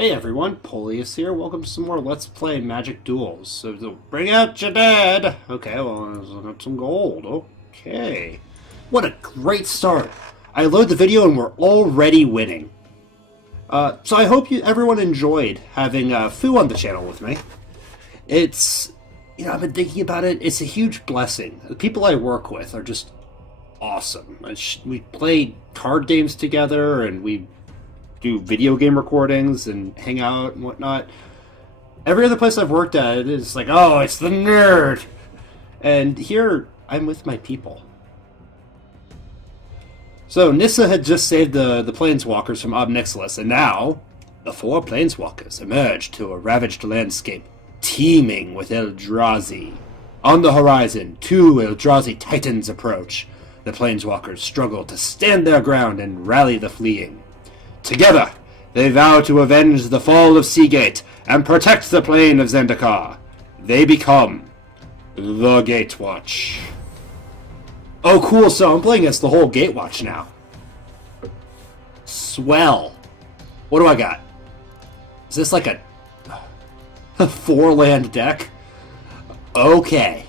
Hey everyone, Polius here. Welcome to some more Let's Play Magic Duels. So bring out your dad! Okay, well, I got some gold. Okay. What a great start. I load the video and we're already winning. So I hope everyone enjoyed having Fu on the channel with me. It's, I've been thinking about it. It's a huge blessing. The people I work with are just awesome. We play card games together and we do video game recordings and hang out and whatnot. Every other place I've worked at, it's like, oh, it's the nerd. And here, I'm with my people. So Nissa had just saved the planeswalkers from Ob Nixilis, and now the four planeswalkers emerge to a ravaged landscape teeming with Eldrazi. On the horizon, two Eldrazi titans approach. The planeswalkers struggle to stand their ground and rally the fleeing. Together, they vow to avenge the fall of Seagate and protect the plane of Zendikar. They become the Gatewatch. Oh, cool, so I'm playing as the whole Gatewatch now. Swell. What do I got? Is this like a 4-land deck? Okay.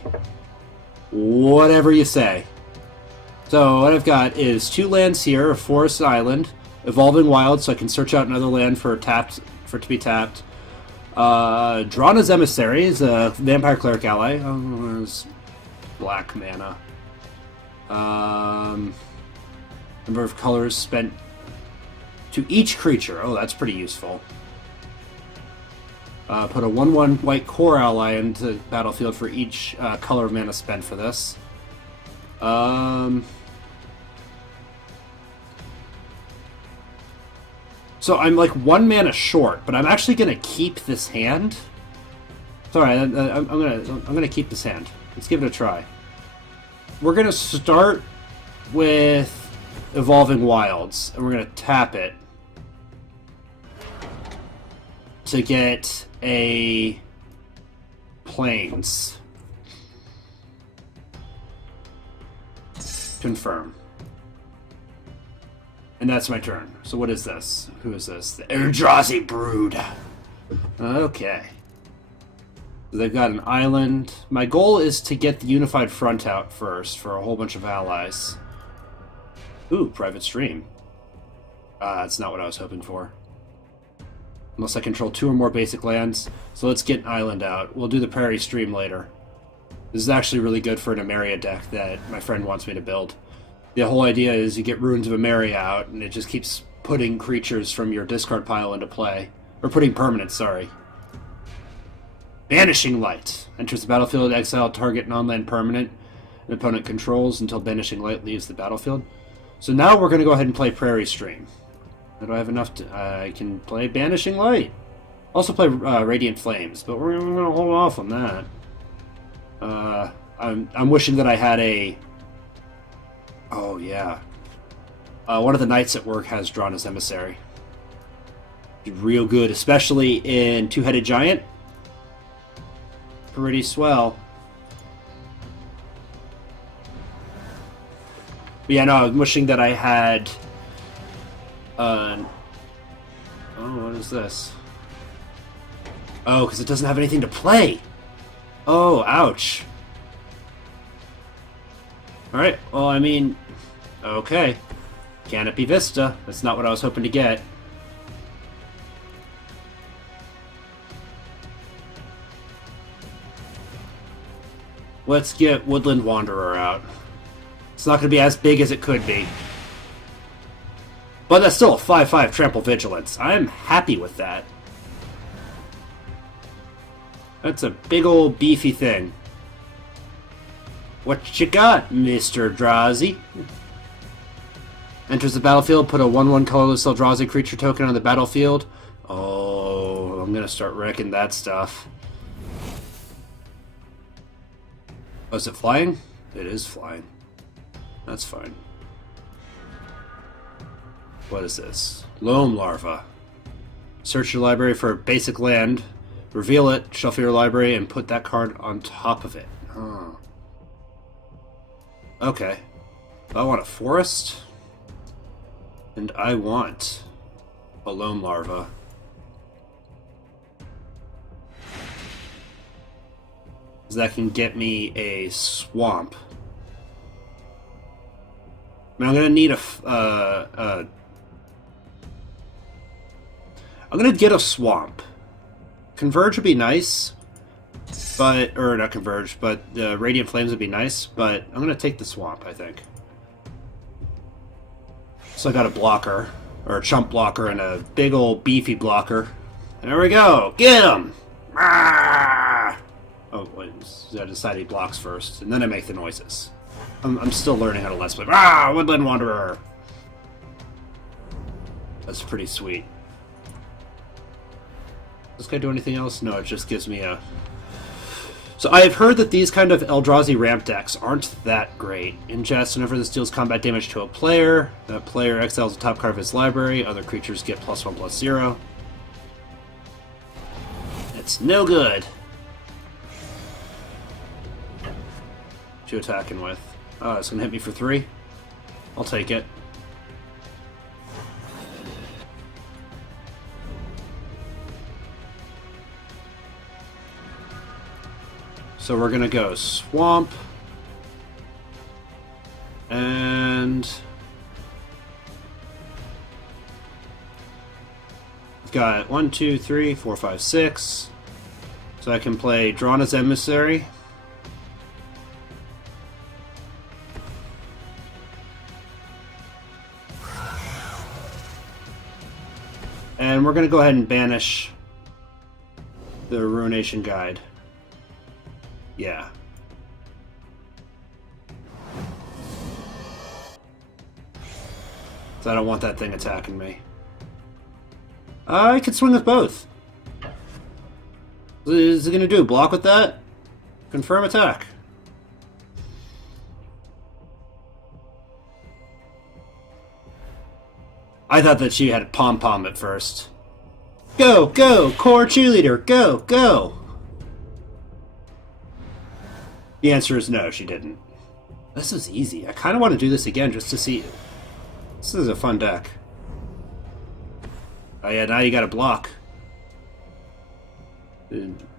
Whatever you say. So what I've got is 2 lands here, a forest island, Evolving Wild, so I can search out another land for it to be tapped. Drana's Emissary is a Vampire Cleric ally. Oh, there's black mana. Number of colors spent to each creature. Oh, that's pretty useful. Put a 1/1 white core ally into the battlefield for each color of mana spent for this. So I'm like 1 mana short, but I'm actually gonna keep this hand. Sorry, I'm gonna keep this hand. Let's give it a try. We're gonna start with Evolving Wilds, and we're gonna tap it to get a Plains. Confirm. And that's my turn. So what is this? Who is this? The Eldrazi Brood. Okay. So they've got an island. My goal is to get the Unified Front out first for a whole bunch of allies. Ooh, private stream. That's not what I was hoping for. Unless I control 2 or more basic lands. So let's get an island out. We'll do the prairie stream later. This is actually really good for an Emeria deck that my friend wants me to build. The whole idea is you get Runes of Emeria out, and it just keeps putting creatures from your discard pile into play. Or putting permanents, sorry. Banishing Light. Enters the battlefield, exile target non-land permanent an opponent controls until Banishing Light leaves the battlefield. So now we're going to go ahead and play Prairie Stream. Do I have enough to... I can play Banishing Light. Also play Radiant Flames, but we're going to hold off on that. I'm wishing that I had a... Oh, yeah. One of the knights at work has Drana's Emissary. Real good, especially in Two-Headed Giant. Pretty swell. But yeah, no, I'm wishing that I had... Oh, what is this? Oh, because it doesn't have anything to play! Oh, ouch. Alright, well, I mean... Okay. Canopy Vista. That's not what I was hoping to get. Let's get Woodland Wanderer out. It's not going to be as big as it could be. But that's still a 5/5 Trample Vigilance. I'm happy with that. That's a big old beefy thing. What you got, Mr. Eldrazi? Enters the battlefield, put a 1/1 colorless Eldrazi creature token on the battlefield. Oh, I'm gonna start wrecking that stuff. Oh, is it flying? It is flying. That's fine. What is this? Loam Larva. Search your library for a basic land, reveal it, shuffle your library, and put that card on top of it. Oh. Okay. I want a forest, and I want a Loam Larva. that can get me a swamp. I mean, I'm gonna need I'm gonna get a swamp. Converge would be nice, but or not converge, but Radiant Flames would be nice. But I'm gonna take the swamp, I think. So I got a blocker, or a chump blocker, and a big old beefy blocker. There we go. Get him! Ah! Oh, wait, I decide he blocks first, and then I make the noises. I'm still learning how to Let's Play. Ah! Woodland Wanderer! That's pretty sweet. Does this guy do anything else? No, it just gives me a... So I have heard that these kind of Eldrazi ramp decks aren't that great. Ingest, whenever this deals combat damage to a player, the player exiles the top card of his library, other creatures get +1/+0. It's no good. What you attacking with? Oh, it's gonna hit me for 3? I'll take it. So we're gonna go Swamp, and we've got 1, 2, 3, 4, 5, 6. So I can play Drana's Emissary. And we're gonna go ahead and banish the Ruination Guide. Yeah. So I don't want that thing attacking me. I could swing with both. What is it going to do? Block with that? Confirm attack. I thought that she had pom-pom at first. Go, go, core cheerleader, go, go! The answer is no, she didn't. This is easy. I kind of want to do this again just to see. This is a fun deck. Oh yeah, now you got to block.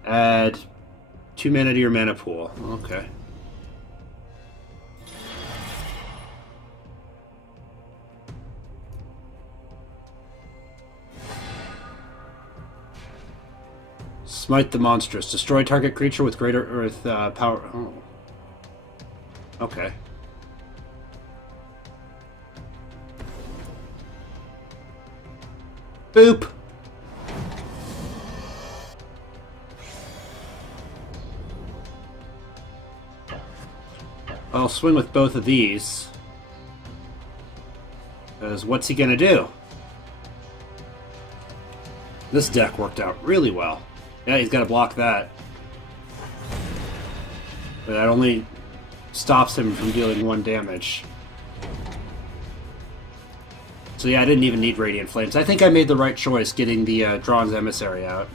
Add 2 mana to your mana pool. Okay. Smite the Monstrous. Destroy target creature with greater earth power. Oh. Okay. Boop! I'll swing with both of these. Because what's he gonna do? This deck worked out really well. Yeah, he's got to block that. But that only stops him from dealing 1 damage. So yeah, I didn't even need Radiant Flames. I think I made the right choice getting the Drawn's Emissary out.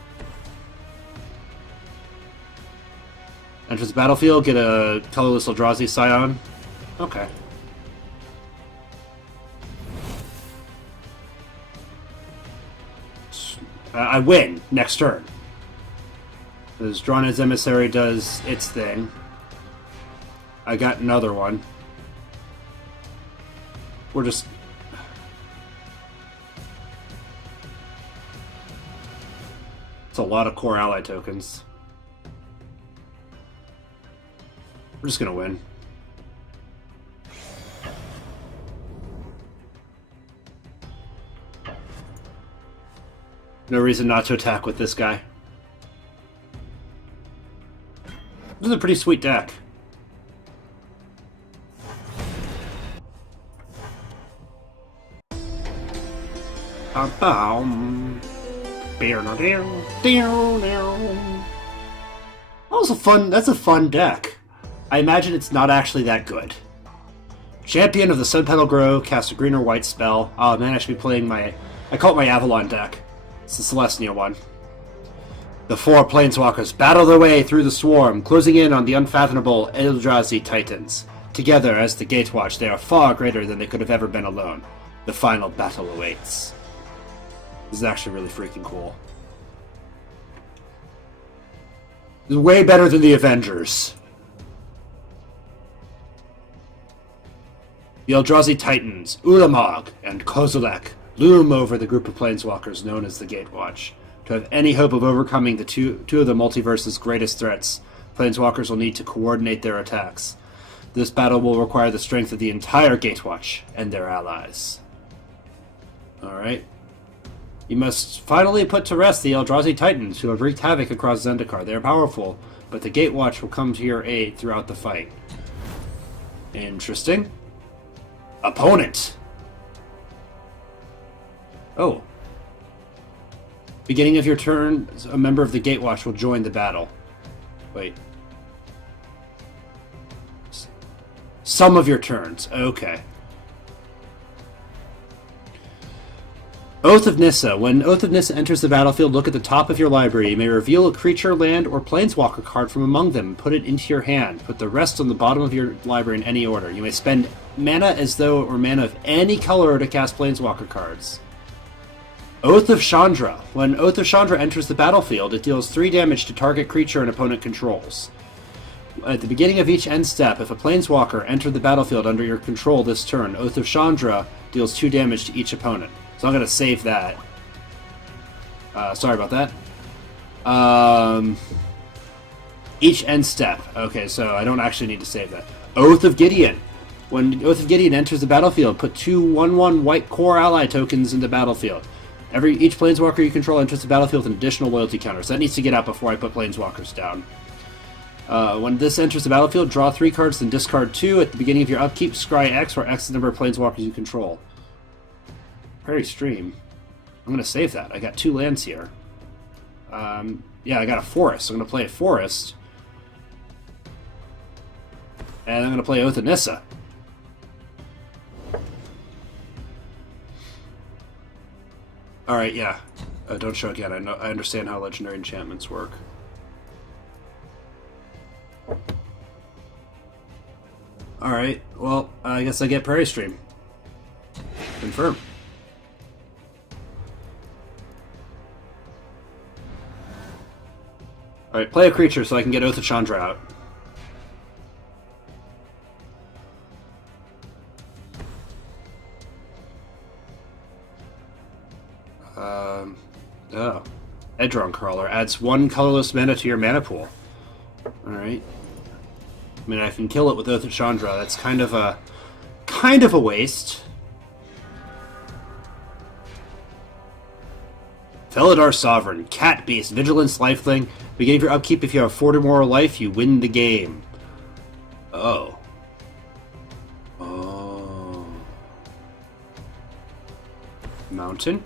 Enters the battlefield, get a colorless Eldrazi Scion. Okay. I win next turn. As Drana's Emissary does its thing. I got another one. We're just... It's a lot of core ally tokens. We're just gonna win. No reason not to attack with this guy. This is a pretty sweet deck. That's a fun deck. I imagine it's not actually that good. Champion of the Sunpetal Grove, cast a green or white spell. Oh man, I should be playing my... I call it my Avalon deck. It's the Celestia one. The 4 Planeswalkers battle their way through the swarm, closing in on the unfathomable Eldrazi Titans. Together, as the Gatewatch, they are far greater than they could have ever been alone. The final battle awaits. This is actually really freaking cool. Way better than the Avengers. The Eldrazi Titans, Ulamog, and Kozilek loom over the group of planeswalkers known as the Gatewatch. To have any hope of overcoming the two of the multiverse's greatest threats, planeswalkers will need to coordinate their attacks. This battle will require the strength of the entire Gatewatch and their allies. Alright. You must finally put to rest the Eldrazi Titans, who have wreaked havoc across Zendikar. They are powerful, but the Gatewatch will come to your aid throughout the fight. Interesting. Opponent. Oh. Beginning of your turn, a member of the Gatewatch will join the battle. Wait. Some of your turns. Okay. Oath of Nissa. When Oath of Nissa enters the battlefield, look at the top of your library. You may reveal a creature, land, or planeswalker card from among them. Put it into your hand. Put the rest on the bottom of your library in any order. You may spend mana as though it were mana of any color to cast planeswalker cards. Oath of Chandra. When Oath of Chandra enters the battlefield, it deals 3 damage to target creature an opponent controls. At the beginning of each end step, if a planeswalker entered the battlefield under your control this turn, Oath of Chandra deals 2 damage to each opponent. So I'm going to save that. Sorry about that. Each end step. Okay, so I don't actually need to save that. Oath of Gideon. When Oath of Gideon enters the battlefield, put 2 1/1 white core ally tokens in the battlefield. Each planeswalker you control enters the battlefield with an additional loyalty counter. So that needs to get out before I put planeswalkers down. When this enters the battlefield, draw 3 cards, then discard 2. At the beginning of your upkeep, scry X, where X is the number of planeswalkers you control. Prairie Stream. I'm going to save that. I got 2 lands here. Yeah, I got a forest. So I'm going to play a forest. And I'm going to play Oath of Nissa. Alright, yeah. Don't show again. I understand how legendary enchantments work. Alright, well, I guess I get Prairie Stream. Confirm. Alright, play a creature so I can get Oath of Chandra out. Oh. Edron Crawler adds 1 colorless mana to your mana pool. Alright. I mean, I can kill it with Oath of Chandra. That's kind of a waste. Felidar Sovereign, Cat Beast, Vigilance, Lifelink. Beginning of your upkeep, if you have 4 or more life, you win the game. Oh. Oh. Mountain?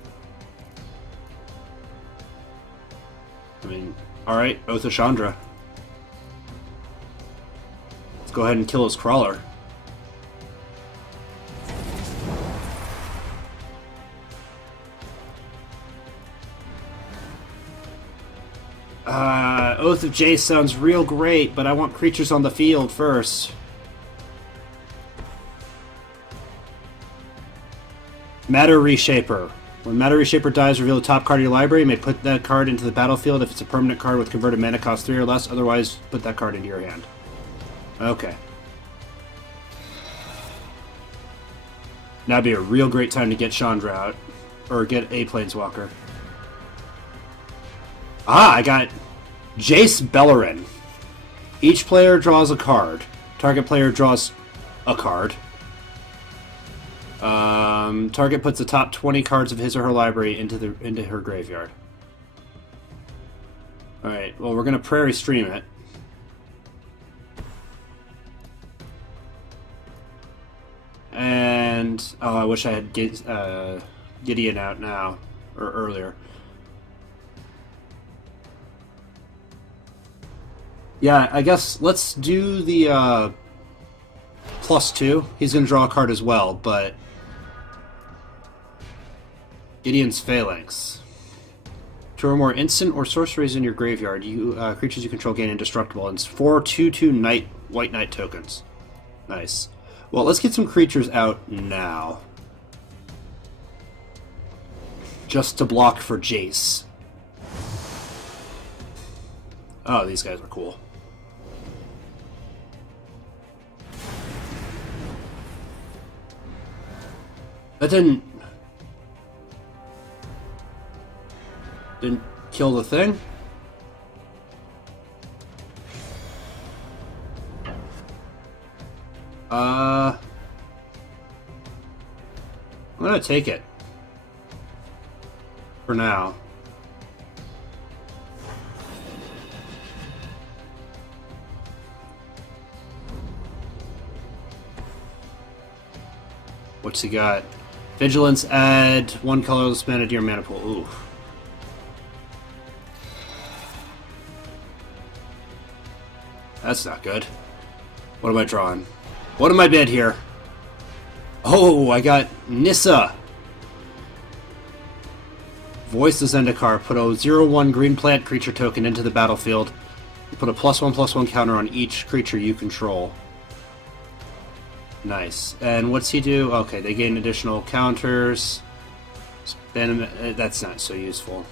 I mean, alright, Oath of Chandra. Let's go ahead and kill his crawler. Oath of Jace sounds real great, but I want creatures on the field first. Matter Reshaper. When Matter Reshaper dies, reveal the top card of your library. You may put that card into the battlefield if it's a permanent card with converted mana cost 3 or less. Otherwise, put that card into your hand. Okay. Now'd be a real great time to get Chandra out. Or get a Planeswalker. Ah, I got Jace Beleren. Each player draws a card. Target player draws a card. Target puts the top 20 cards of his or her library into her graveyard. Alright, well, we're going to Prairie Stream it. And, oh, I wish I had Gideon out now, or earlier. Yeah, I guess let's do the +2. He's going to draw a card as well, but Gideon's Phalanx. 2 or more instant or sorceries in your graveyard. Creatures you control gain indestructible. And it's 4 2/2 white knight tokens. Nice. Well, let's get some creatures out now. Just to block for Jace. Oh, these guys are cool. That didn't kill the thing? I'm gonna take it. For now. What's he got? Vigilance, add 1 colorless mana to your mana pool. Ooh. That's not good. What am I drawing? What am I bid here? Oh, I got Nissa. Voice the Zendikar. Put a 0/1 green plant creature token into the battlefield. Put a +1/+1 counter on each creature you control. Nice. And what's he do? Okay, they gain additional counters. That's not so useful.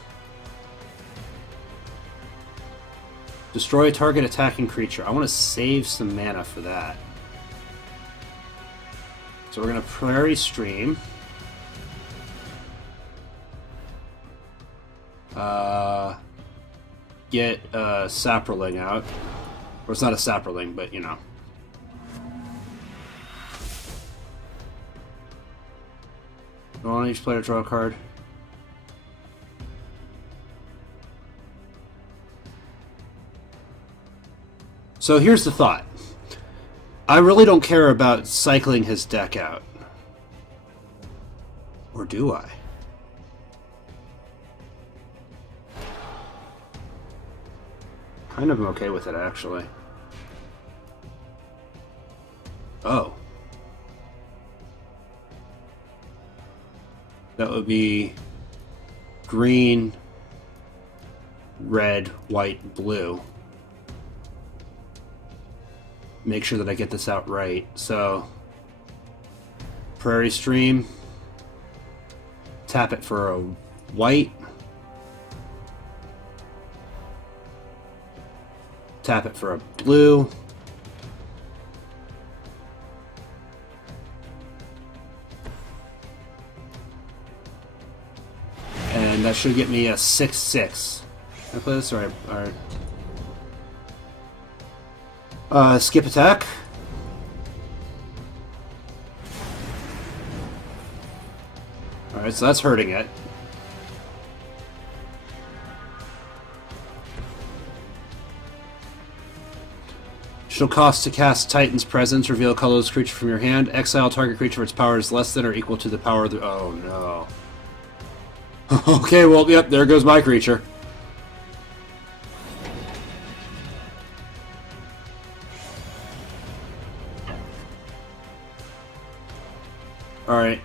Destroy a target attacking creature. I want to save some mana for that. So we're going to Prairie Stream. Get a Saproling out. Or it's not a Saproling, but you know. On each player, draw a card. So here's the thought. I really don't care about cycling his deck out. Or do I? Kind of okay with it, actually. Oh. That would be green, red, white, blue. Make sure that I get this out right. So, Prairie Stream. Tap it for a white. Tap it for a blue. And that should get me a 6/6. Can I play this? Alright. Skip attack. Alright, so that's hurting it. She'll cost to cast Titan's Presence, reveal a colorless creature from your hand, exile target creature if its power is less than or equal to the power of the... Oh, no. Okay, well, yep, there goes my creature. Alright,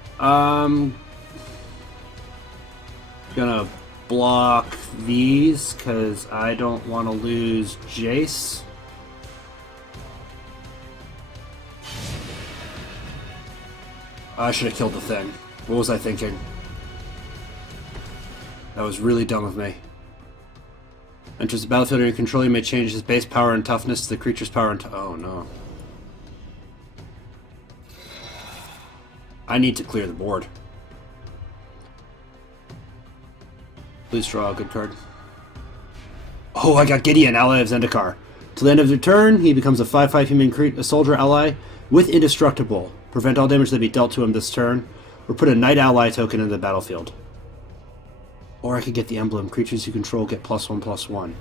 gonna block these, because I don't want to lose Jace. I should have killed the thing. What was I thinking? That was really dumb of me. Enters the battlefield under your control, you may change his base power and toughness to the creature's power and oh no. I need to clear the board. Please draw a good card. Oh, I got Gideon, ally of Zendikar. Till the end of the turn, he becomes a 5/5 human soldier ally with indestructible. Prevent all damage that be dealt to him this turn, or put a knight ally token in the battlefield. Or I could get the emblem. Creatures you control get +1/+1.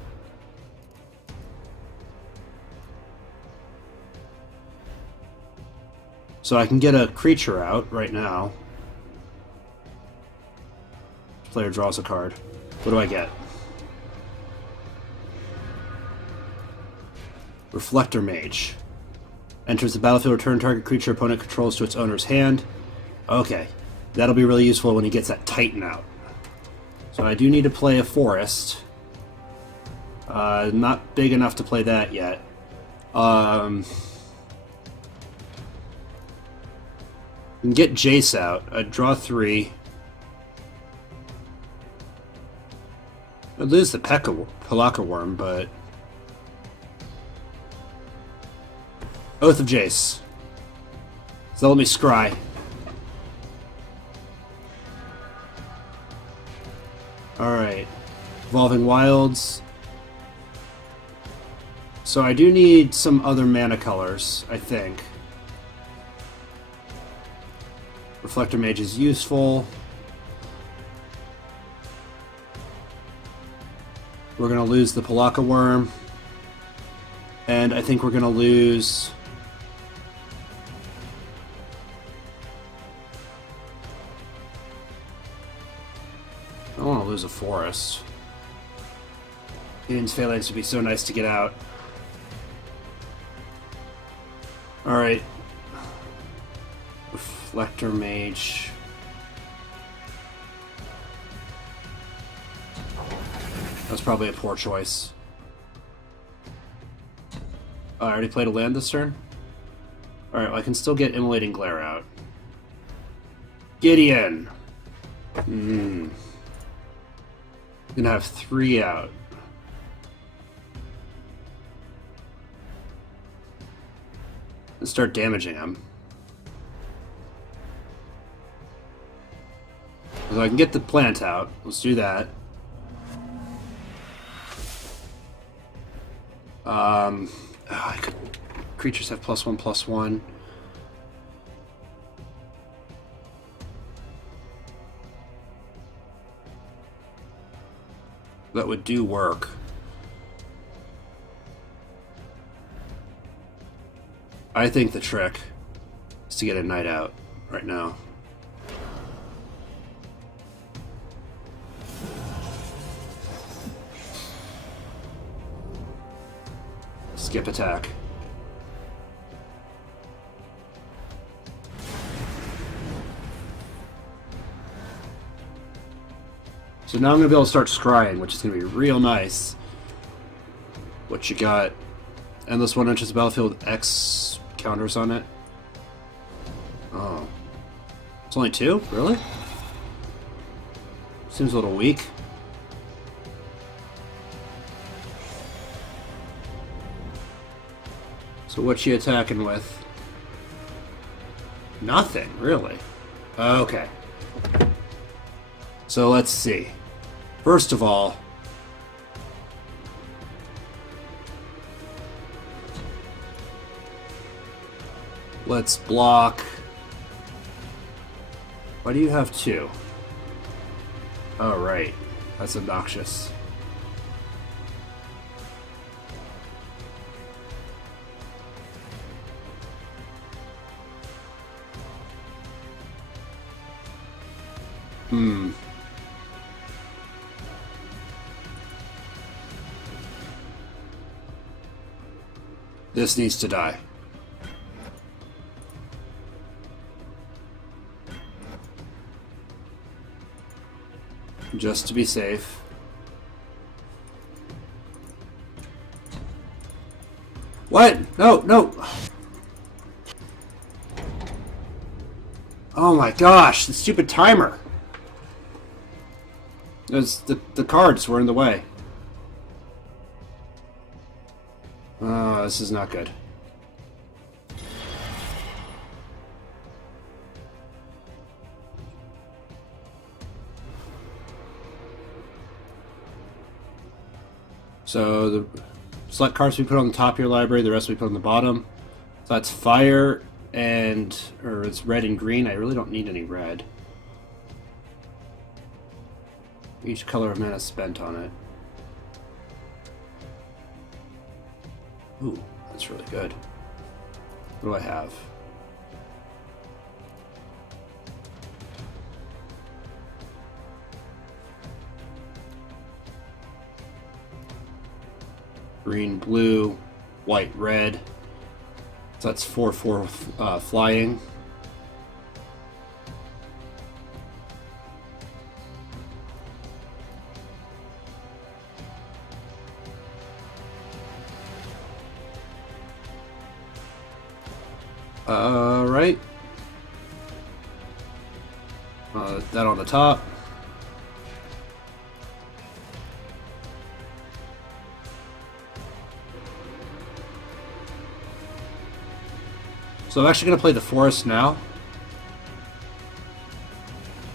So I can get a creature out right now. Player draws a card. What do I get? Reflector Mage. Enters the battlefield, return target creature opponent controls to its owner's hand. Okay. That'll be really useful when he gets that Titan out. So I do need to play a forest. Not big enough to play that yet. And get Jace out. I'd draw 3. I'd lose the Pelaka Worm, but Oath of Jace. So let me scry. Alright. Evolving Wilds. So I do need some other mana colors, I think. Reflector Mage is useful. We're going to lose the Palaka Worm. And I think we're going to lose... I don't want to lose a forest. Eden's Phalanx would be so nice to get out. Alright. Reflector Mage. That's probably a poor choice. Oh, I already played a land this turn? Alright, well, I can still get Immolating Glare out. Gideon! Gonna have 3 out. And start damaging him. So I can get the plant out. Let's do that. I could... Creatures have +1/+1. That would do work. I think the trick is to get a Knight out right now. Skip attack. So now I'm going to be able to start scrying, which is going to be real nice. What you got? Endless one enters the battlefield with X counters on it. Oh. It's only 2? Really? Seems a little weak. So what's she attacking with? Nothing, really. Okay. So let's see. First of all, let's block. Why do you have 2? Oh, right. That's obnoxious. This needs to die. Just to be safe. What? No, no! Oh my gosh, the stupid timer! The cards were in the way. Oh, this is not good. So the select cards we put on the top of your library, the rest we put on the bottom. So that's fire and, or it's red and green. I really don't need any red. Each color of mana spent on it. Ooh, that's really good. What do I have? Green, blue, white, red. So that's 4/4 flying. Right. That on the top. So I'm actually going to play the forest now.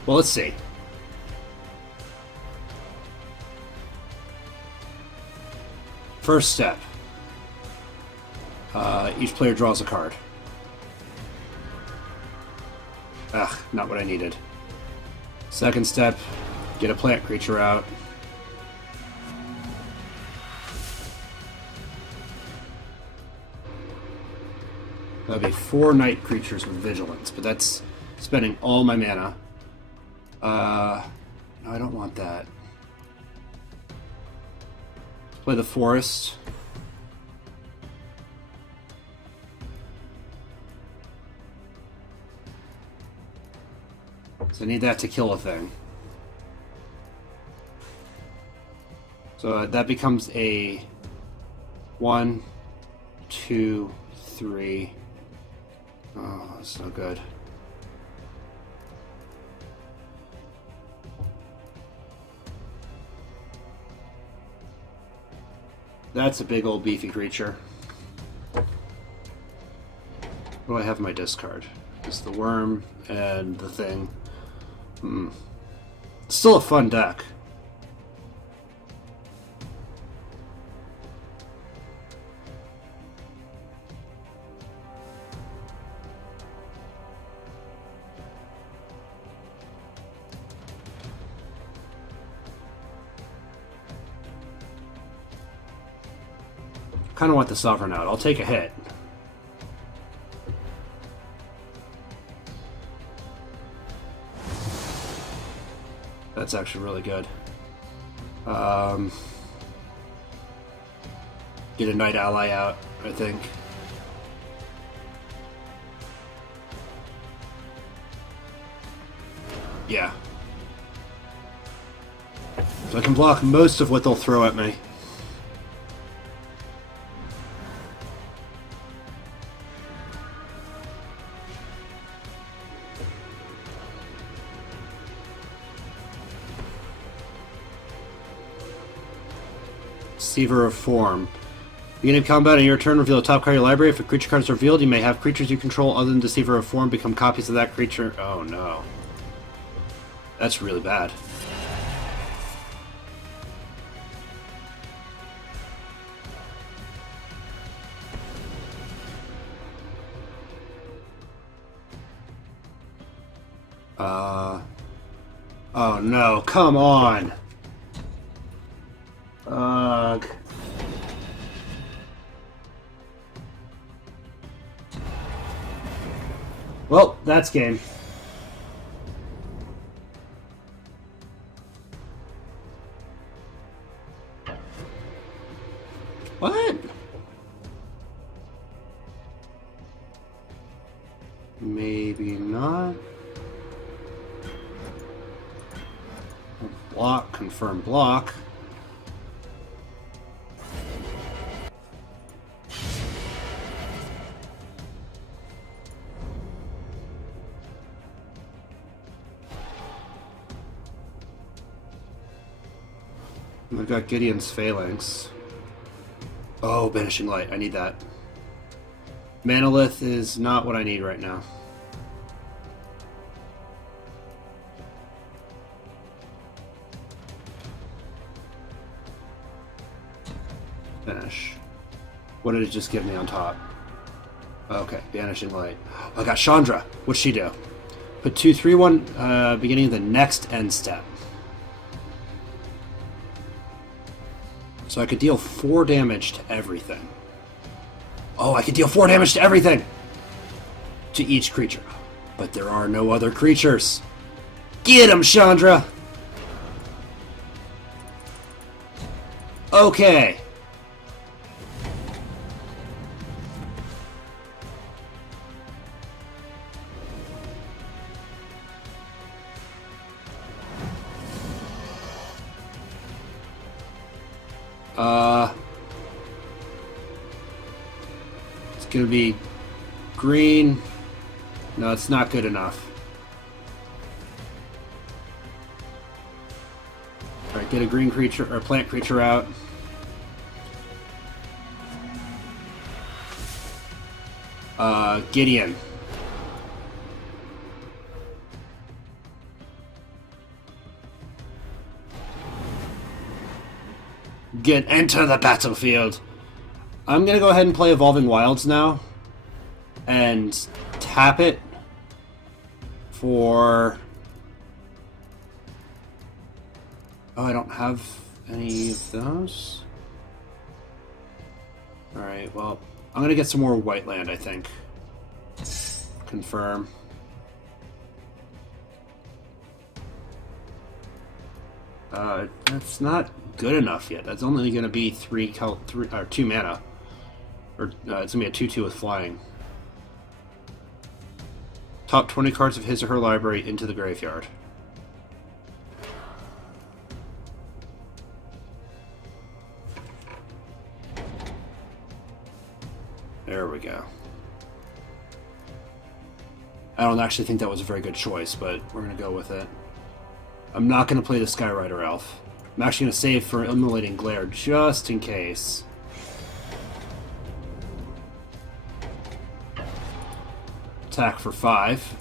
Well, let's see. First step. Each player draws a card. Ugh, not what I needed. Second step, get a plant creature out. That'd be 4 night creatures with vigilance, but that's spending all my mana. No, I don't want that. Let's play the forest. So I need that to kill a thing. So that becomes a 1, 2, 3. Oh, that's so good. That's a big old beefy creature. What do I have in my discard? It's the worm and the thing. Still a fun deck. Kind of want the Sovereign out. I'll take a hit. That's actually really good. Get a Night Ally out, I think. Yeah. So I can block most of what they'll throw at me. Deceiver of Form. Beginning of combat, on your turn, reveal a top card of your library. If a creature card is revealed, you may have creatures you control other than Deceiver of Form become copies of that creature. Oh no. That's really bad. Oh no, come on! Ugh. Well, that's game. What? Maybe not. Block, confirm block. I've got Gideon's Phalanx. Oh, Banishing Light. I need that. Manolith is not what I need right now. Banish. What did it just give me on top? Okay, Banishing Light. Oh, I got Chandra. What'd she do? Put 2/3/1 beginning of the next end step. So I could deal 4 damage to everything. Oh, I could deal 4 damage to everything! To each creature. But there are no other creatures. Get him, Chandra! Okay. It's gonna be green. No, it's not good enough. Alright, get a green creature or a plant creature out. Gideon. Enter the battlefield. I'm gonna go ahead and play Evolving Wilds now. And tap it for... Oh, I don't have any of those? Alright, well, I'm gonna get some more white land, I think. Confirm. That's not good enough yet. That's only gonna be 2 mana. Or, it's gonna be a 2/2 with flying. Top 20 cards of his or her library into the graveyard. There we go. I don't actually think that was a very good choice, but we're going to go with it. I'm not going to play the Skyrider Elf. I'm actually going to save for Immolating Glare just in case. Attack for 5.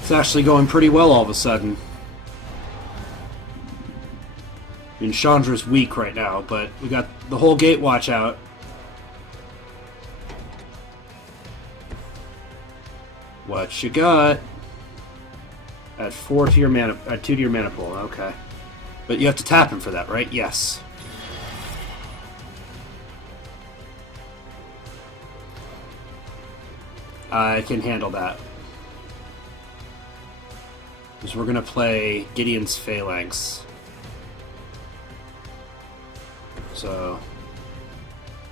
It's actually going pretty well all of a sudden. I mean, Chandra's weak right now, but we got the whole Gatewatch out. What you got? Add 4 to your mana, add 2 to your mana pool. Okay, but you have to tap him for that, right? Yes. I can handle that. Because we're gonna play Gideon's Phalanx. So,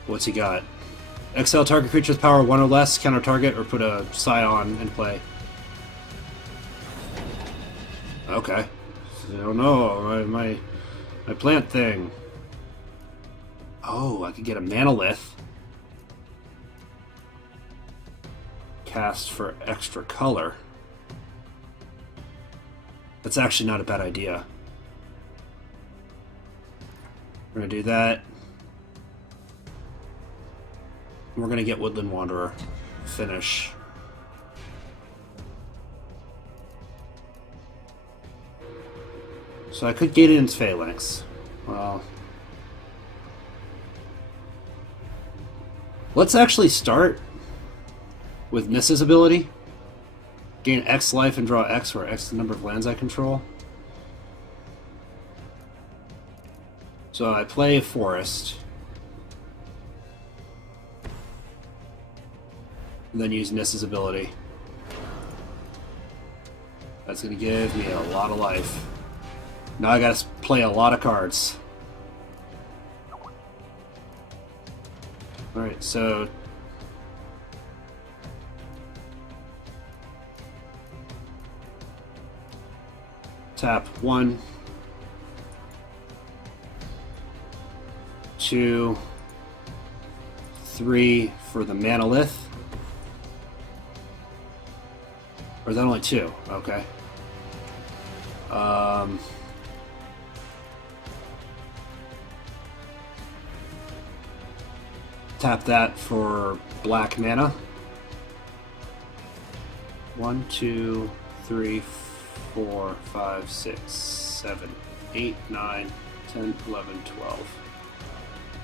what's he got? Exile target creature's power 1 or less, counter target, or put a Scion in play. Okay. I don't know, my plant thing. Oh, I could get a Manalith. Cast for extra color. That's actually not a bad idea. We're gonna do that. We're gonna get Woodland Wanderer. Finish. So I could get Gideon's Phalanx. Well, let's actually start with Niss's ability. Gain X life and draw X, or X the number of lands I control. So I play a forest. And then use Niss's ability. That's going to give me a lot of life. Now I got to play a lot of cards. Alright, so... Tap 1, 2, 3 for the Manalith. Or is that only 2? Okay. Tap that for black mana. 1, 2, 3, 4, 5, 6, 7, 8, 9, 10, 11, 12.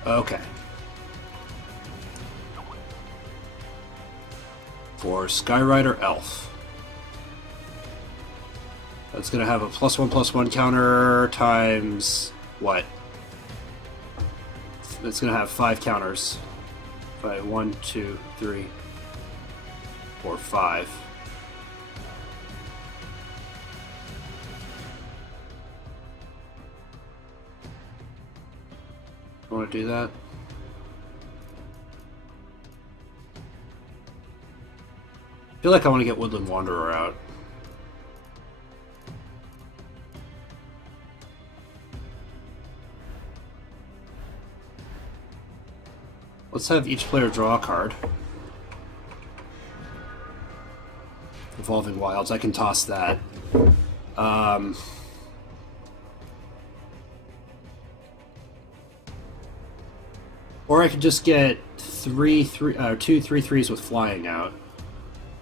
Okay. For Skyrider Elf. That's going to have a +1/+1 counter times what? It's going to have 5 counters. By 1, 2, 3, 4, 5. I want to do that. I feel like I want to get Woodland Wanderer out. Let's have each player draw a card. Evolving Wilds. I can toss that. Or I could just get 2 3/3s with flying out.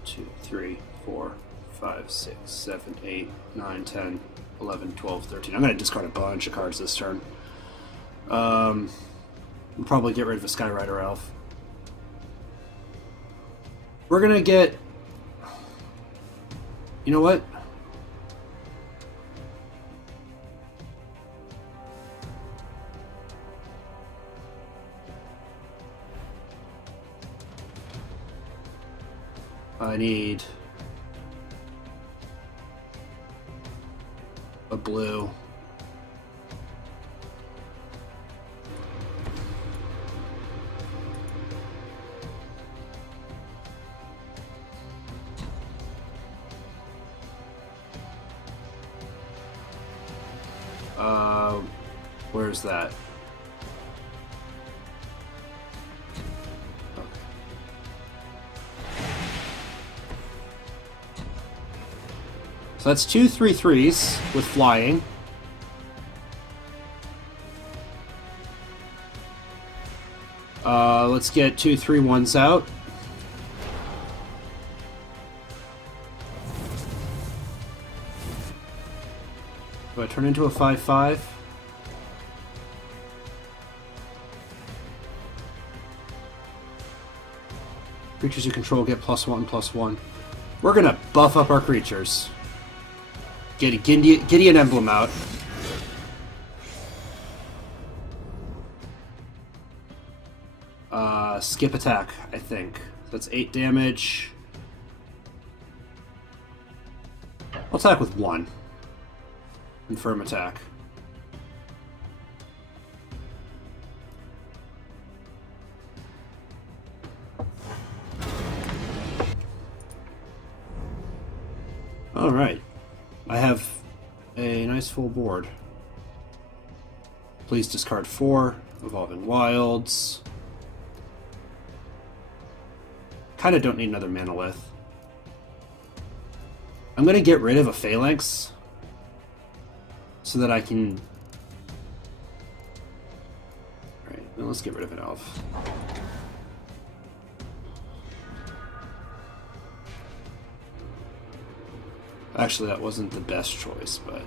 2, 3, 4, 5, 6, 7, 8, 9, 10, 11, 12, 13. I'm going to discard a bunch of cards this turn. I'll probably get rid of a Skyrider Elf. We're going to get... You know what? I need a blue. Where's that? So that's 2 3/3s with flying. Let's get 2 3/1s out. Do I turn into a 5/5? Creatures you control get +1/+1. We're gonna buff up our creatures. Get a Gideon Emblem out. Skip attack, I think. That's 8 damage. I'll attack with 1. Confirm attack. Alright. I have a nice full board. Please discard 4. Evolving Wilds. Kinda don't need another Manolith. I'm gonna get rid of a Phalanx so that I can... Alright, then let's get rid of an Elf. Actually, that wasn't the best choice, but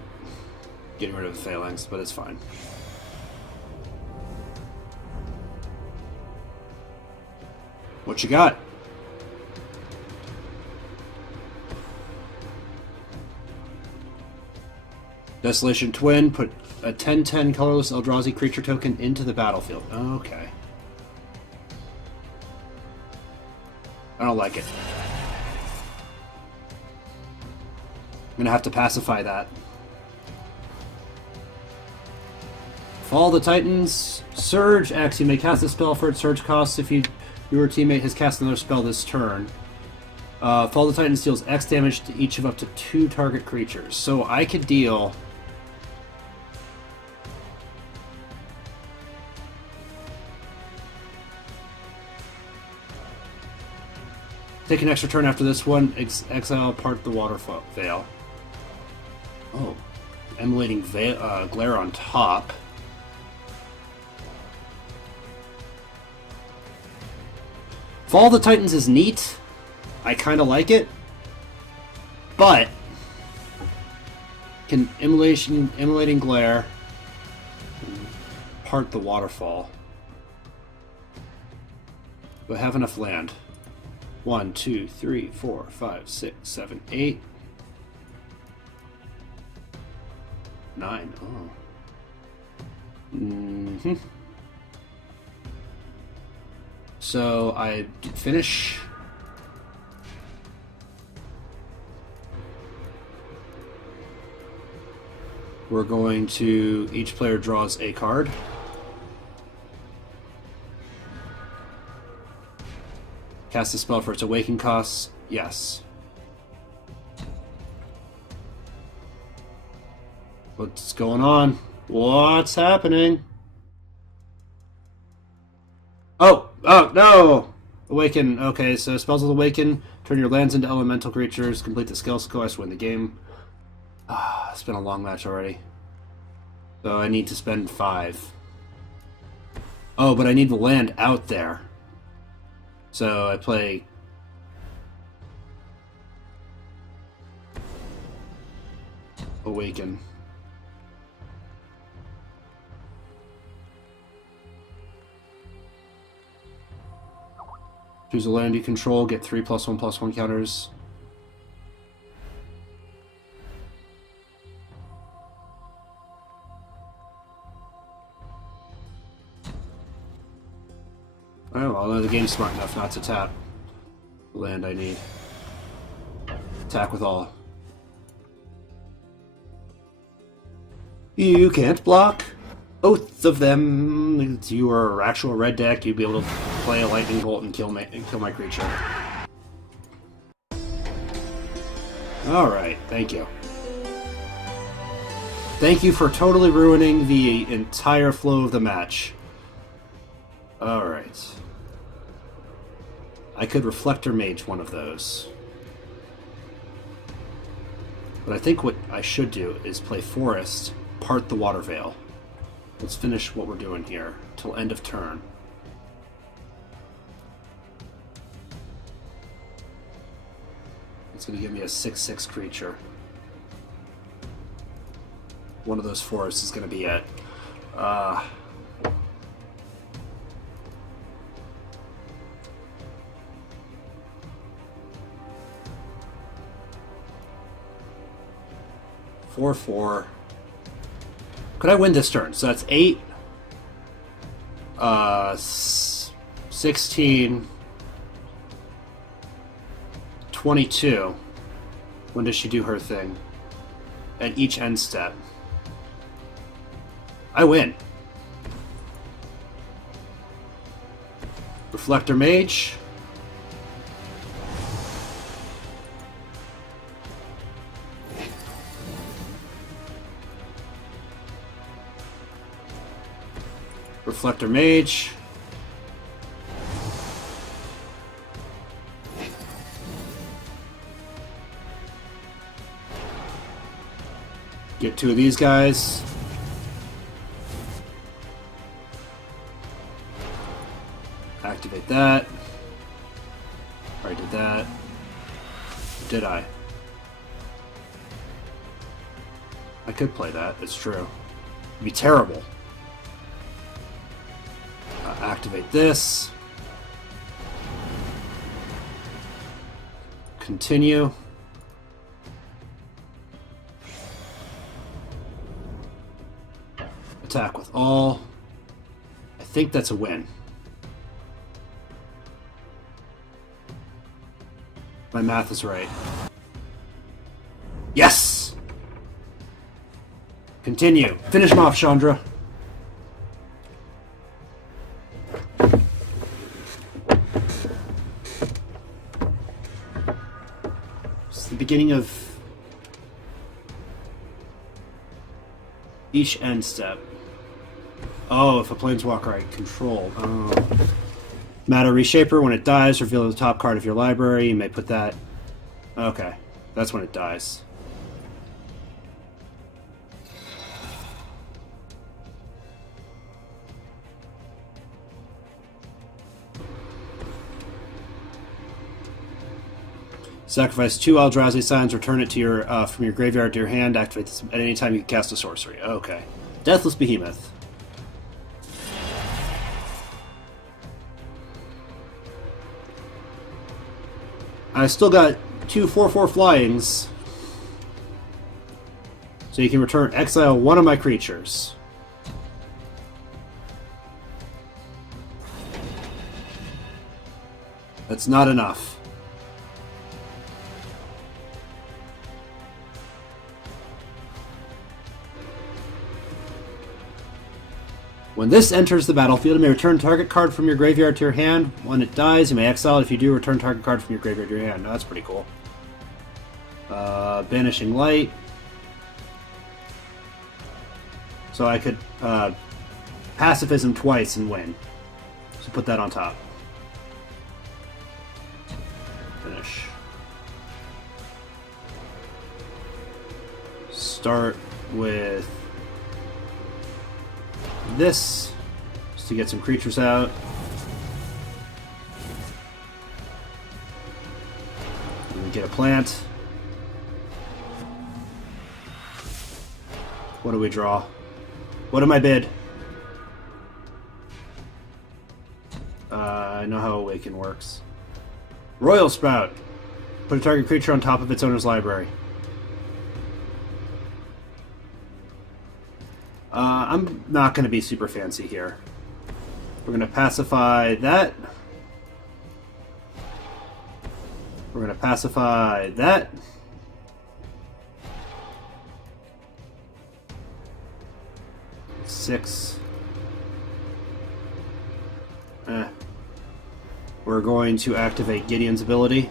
getting rid of the Phalanx, but it's fine. What you got? Desolation Twin, put a 10/10 colorless Eldrazi creature token into the battlefield. Okay. I don't like it. I'm gonna have to pacify that. Fall of the Titans. Surge X. You may cast a spell for its surge costs if your teammate has cast another spell this turn. Fall of the Titans deals X damage to each of up to 2 target creatures. So I could deal... Take an extra turn after this one. Exile part the waterfall veil. Oh. Emulating glare on top. Fall of the Titans is neat. I kind of like it. But can emulating glare part the waterfall. Do I have enough land? 1, 2, 3, 4, 5, 6, 7, 8, 9. Oh. So I finish. We're going to... Each player draws a card. Cast a spell for its awaken costs. Yes. What's going on? What's happening? Oh! Oh, no! Awaken. Okay, so spells will awaken. Turn your lands into elemental creatures. Complete the skill quest. Win the game. Ah, it's been a long match already. So I need to spend 5. Oh, but I need the land out there. So I play... Awaken. Choose a land you control, get 3+1/+1 counters. Oh, although the game's smart enough not to tap the land I need. Attack with all. You can't block both of them. If you were actual red deck, you'd be able to play a lightning bolt and kill my creature. Alright, thank you. Thank you for totally ruining the entire flow of the match. Alright. I could Reflector Mage one of those. But I think what I should do is play Forest, part the Water Veil. Let's finish what we're doing here till end of turn. It's going to give me a 6/6 creature. One of those forests is going to be it. 4/4. Could I win this turn? So that's 8, 16, 22. When does she do her thing? At each end step. I win. Reflector Mage. Reflector Mage. Get 2 of these guys. Activate that. Already did that. Did I? I could play that, it's true. It'd be terrible. Activate this. Continue. Attack with all. I think that's a win. My math is right. Yes! Continue. Finish him off, Chandra. It's the beginning of each end step. Oh, if a planeswalker I control. Oh. Matter Reshaper, when it dies, reveal the top card of your library. You may put that... Okay, that's when it dies. Sacrifice 2 Eldrazi Signs, return it to your from your graveyard to your hand, activate this at any time you can cast a sorcery. Okay. Deathless Behemoth. I still got 2 4/4 flyings. So you can return exile 1 of my creatures. That's not enough. When this enters the battlefield, you may return target card from your graveyard to your hand. When it dies, you may exile it. If you do, return target card from your graveyard to your hand. No, that's pretty cool. Banishing Light. So I could Pacifism twice and win. So put that on top. finish. Start with this, just to get some creatures out. And we get a plant. What do we draw? What am I bid? I know how Awaken works. Royal Sprout. Put a target creature on top of its owner's library. I'm not going to be super fancy here. We're going to pacify that. We're going to pacify that. Six. We're going to activate Gideon's ability.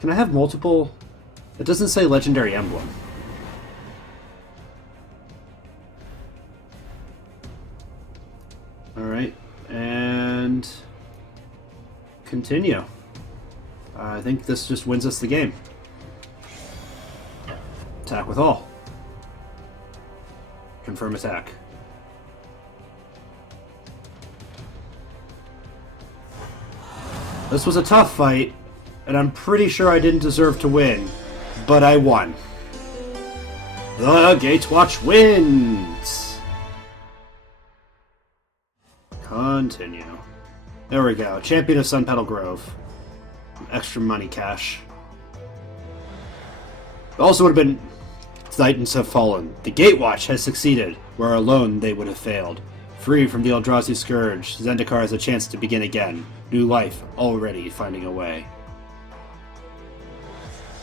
Can I have multiple? It doesn't say Legendary Emblem. Alright, and continue. I think this just wins us the game. Attack with all. Confirm attack. This was a tough fight, and I'm pretty sure I didn't deserve to win, but I won. The Gatewatch wins! Continue. There we go. Champion of Sunpetal Grove. Extra money cash. It also would have been Titans have fallen. The Gatewatch has succeeded, where alone they would have failed. Free from the Eldrazi Scourge, Zendikar has a chance to begin again. New life already finding a way.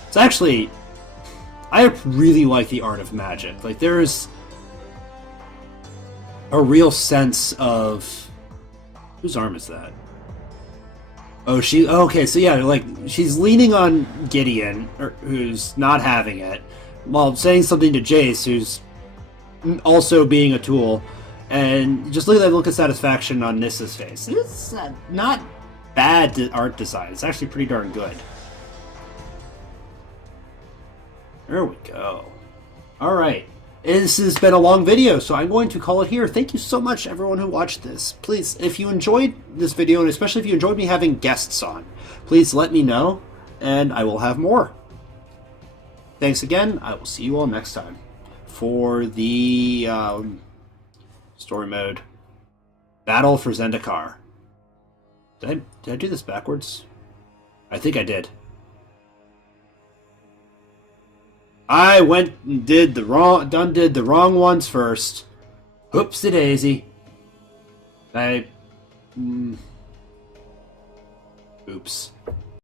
It's actually... I really like the art of Magic. Like, there's a real sense of... Whose arm is that? Oh, she... Oh, okay, so yeah, like, she's leaning on Gideon, who's not having it, while saying something to Jace, who's also being a tool. And just look at that look of satisfaction on Nissa's face. It's not bad art design. It's actually pretty darn good. There we go. Alright. This has been a long video, so I'm going to call it here. Thank you so much, everyone who watched this. Please, if you enjoyed this video, and especially if you enjoyed me having guests on, please let me know, and I will have more. Thanks again. I will see you all next time for the... story mode. Battle for Zendikar. Did I do this backwards? I think I did. I went and did the wrong ones first. Oopsie daisy. Oops.